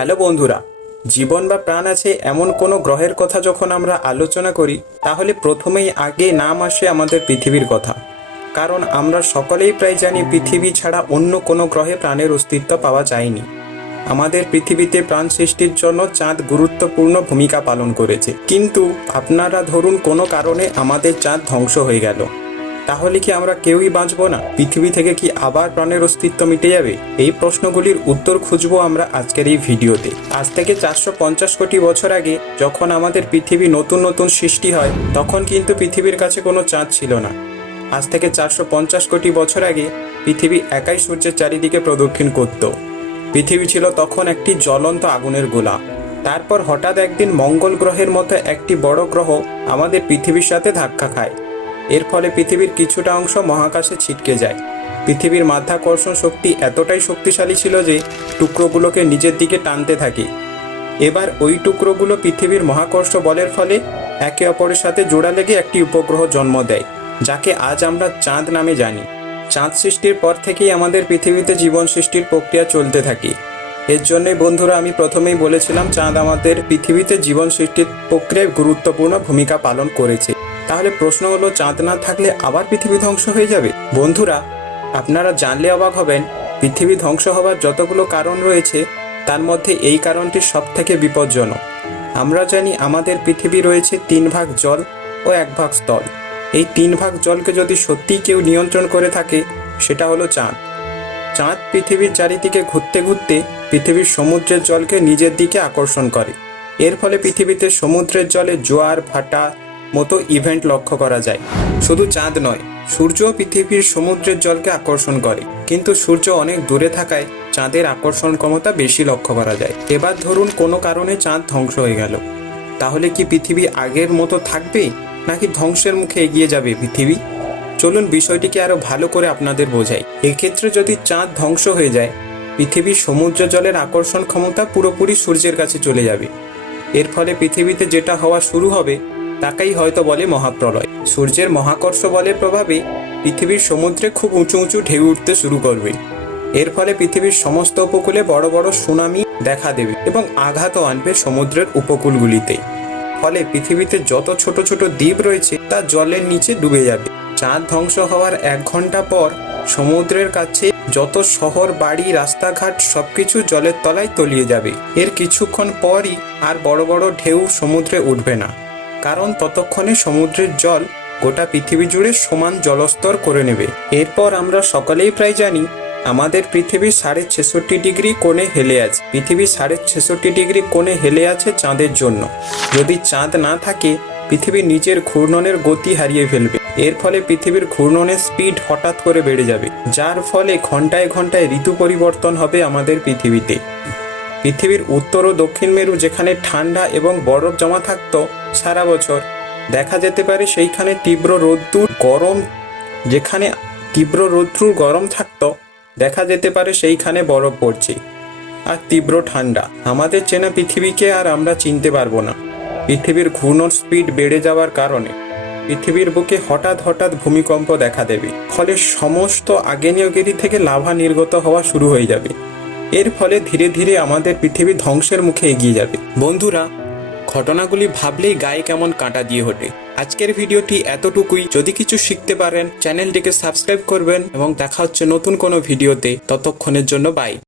Hello বন্ধুরা, জীবন বা প্রাণ আছে এমন কোনো গ্রহের কথা যখন আমরা আলোচনা করি, তাহলে প্রথমেই আগে নাম আসে আমাদের পৃথিবীর কথা। কারণ আমরা সকলেই প্রায় জানি পৃথিবী ছাড়া অন্য কোনো গ্রহে প্রাণের অস্তিত্ব পাওয়া যায়নি। আমাদের পৃথিবীতে প্রাণ সৃষ্টির জন্য চাঁদ গুরুত্বপূর্ণ ভূমিকা পালন করেছে। কিন্তু আপনারা ধরুন কোনো কারণে আমাদের চাঁদ ধ্বংস হয়ে গেল। তাহলে কি আমরা কেউই বাঁচব না? পৃথিবী থেকে কি আবার প্রাণের অস্তিত্ব মিটে যাবে? এই প্রশ্নগুলির উত্তর খুঁজবো আমরা আজকের এই ভিডিওতে। আজ থেকে চারশো পঞ্চাশ কোটি বছর আগে যখন আমাদের পৃথিবী নতুন নতুন সৃষ্টি হয়, তখন কিন্তু পৃথিবীর কাছে কোনো চাঁদ ছিল না। আজ থেকে চারশো পঞ্চাশ কোটি বছর আগে পৃথিবী একাই সূর্যের চারিদিকে প্রদক্ষিণ করত। পৃথিবী ছিল তখন একটি জ্বলন্ত আগুনের গোলা। তারপর হঠাৎ একদিন মঙ্গল গ্রহের মতো একটি বড় গ্রহ আমাদের পৃথিবীর সাথে ধাক্কা খায়। এর ফলে পৃথিবীর কিছুটা অংশ মহাকাশে ছিটকে যায়। পৃথিবীর মাধ্যাকর্ষণ শক্তি এতটাই শক্তিশালী ছিল যে টুকরোগুলোকে নিজের দিকে টানতে থাকে। এবার ওই টুকরোগুলো পৃথিবীর মহাকর্ষ বলের ফলে একে অপরের সাথে জোড়া লেগে একটি উপগ্রহ জন্ম দেয়, যাকে আজ আমরা চাঁদ নামে জানি। চাঁদ সৃষ্টির পর থেকেই আমাদের পৃথিবীতে জীবন সৃষ্টির প্রক্রিয়া চলতে থাকে। এর জন্যই বন্ধুরা আমি প্রথমেই বলেছিলাম, চাঁদ আমাদের পৃথিবীতে জীবন সৃষ্টির প্রক্রিয়ায় গুরুত্বপূর্ণ ভূমিকা পালন করেছে। তাহলে প্রশ্ন হলো, চাঁদ না থাকলে আবার পৃথিবী ধ্বংস হয়ে যাবে? বন্ধুরা, আপনারা জানলে অবাক হবেন, পৃথিবী ধ্বংস হওয়ার যতগুলো কারণ রয়েছে, তার মধ্যে এই কারণটি সব থেকে বিপজ্জনক। আমরা জানি আমাদের পৃথিবী রয়েছে তিন ভাগ জল ও এক ভাগ স্থল। এই তিন ভাগ জলকে যদি সত্যিই কেউ নিয়ন্ত্রণ করে থাকে, সেটা হলো চাঁদ। চাঁদ পৃথিবীর চারিদিকে ঘুরতে ঘুরতে পৃথিবীর সমুদ্রের জলকে নিজের দিকে আকর্ষণ করে। এর ফলে পৃথিবীতে সমুদ্রের জলে জোয়ার, ভাটা মতো ইভেন্ট লক্ষ্য করা যায়। শুধু চাঁদ নয় সূর্য পৃথিবীর সমুদ্রের জলকে আকর্ষণ করে। কিন্তু সূর্য অনেক দূরে থাকায় চাঁদের আকর্ষণ ক্ষমতা বেশি লক্ষ্য করা যায়। এবার ধরুন কোনো কারণে চাঁদ ধ্বংস হয়ে গেল। তাহলে কি পৃথিবী আগের মতো থাকবে নাকি ধ্বংসের মুখে এগিয়ে যাবে পৃথিবী? চলুন বিষয়টিকে আরও ভালো করে আপনাদের বোঝাই। এক্ষেত্রে যদি চাঁদ ধ্বংস হয়ে যায়, পৃথিবীর সমুদ্র জলের আকর্ষণ ক্ষমতা পুরোপুরি সূর্যের কাছে চলে যাবে। এর ফলে পৃথিবীতে যেটা হওয়া শুরু হবে তাকেই হয়তো বলে মহাপ্রলয়। সূর্যের মহাকর্ষ বলের প্রভাবে পৃথিবীর সমুদ্রে খুব উঁচু উঁচু ঢেউ উঠতে শুরু করবে। এর ফলে পৃথিবীর সমস্ত উপকূলে বড় বড় সুনামি দেখা দেবে এবং আঘাতও আনবে সমুদ্রের উপকূলগুলিতে। ফলে পৃথিবীতে যত ছোট ছোট দ্বীপ রয়েছে, তা জলের নিচে ডুবে যাবে। চাঁদ ধ্বংস হওয়ার এক ঘণ্টা পর সমুদ্রের কাছে যত শহর, বাড়ি, রাস্তাঘাট, সবকিছু জলের তলায় তলিয়ে যাবে। এর কিছুক্ষণ পরই আর বড় বড় ঢেউ সমুদ্রে উঠবে না। কারণ ততক্ষণে সমুদ্রের জল গোটা পৃথিবী জুড়ে সমান জলস্তর করে নেবে। এরপর আমরা সকলেই প্রায় জানি, আমাদের পৃথিবী সাড়ে ছেষট্টি ডিগ্রি কোণে হেলে আছে। পৃথিবী সাড়ে ছেষট্টি ডিগ্রি কোণে হেলে আছে চাঁদের জন্য। যদি চাঁদ না থাকে, পৃথিবী নিজের ঘূর্ণনের গতি হারিয়ে ফেলবে। এর ফলে পৃথিবীর ঘূর্ণনের স্পিড হঠাৎ করে বেড়ে যাবে, যার ফলে ঘন্টায় ঘন্টায় ঋতু পরিবর্তন হবে আমাদের পৃথিবীতে। পৃথিবীর উত্তর ও দক্ষিণ মেরু যেখানে ঠান্ডা এবং বরফ জমা থাকতো সারা বছর। দেখা যেতে পারে সেইখানে তীব্র রোদ্দুর গরম, যেখানে তীব্র রৌদ্রুর গরম থাকতো, দেখা যেতে পারে সেইখানে বরফ পড়ছে আর তীব্র ঠান্ডা। আমাদের চেনা পৃথিবীকে আর আমরা চিনতে পারব না। পৃথিবীর ঘূর্ণন স্পিড বেড়ে যাওয়ার কারণে পৃথিবীর বুকে হঠাৎ হঠাৎ ভূমিকম্প দেখা দেবে। ফলে সমস্ত আগ্নেয়গিরি থেকে লাভা নির্গত হওয়া শুরু হয়ে যাবে। এর ফলে ধীরে ধীরে আমাদের পৃথিবী ধ্বংসের মুখে এগিয়ে যাবে। বন্ধুরা ঘটনাগুলি ভাবলেই গায়ে কেমন কাঁটা দিয়ে ওঠে। আজকের ভিডিওটি এতটুকুই। যদি কিছু শিখতে পারেন, চ্যানেলটিকে সাবস্ক্রাইব করবেন এবং দেখা হচ্ছে নতুন কোনো ভিডিওতে। ততক্ষণের জন্য বাই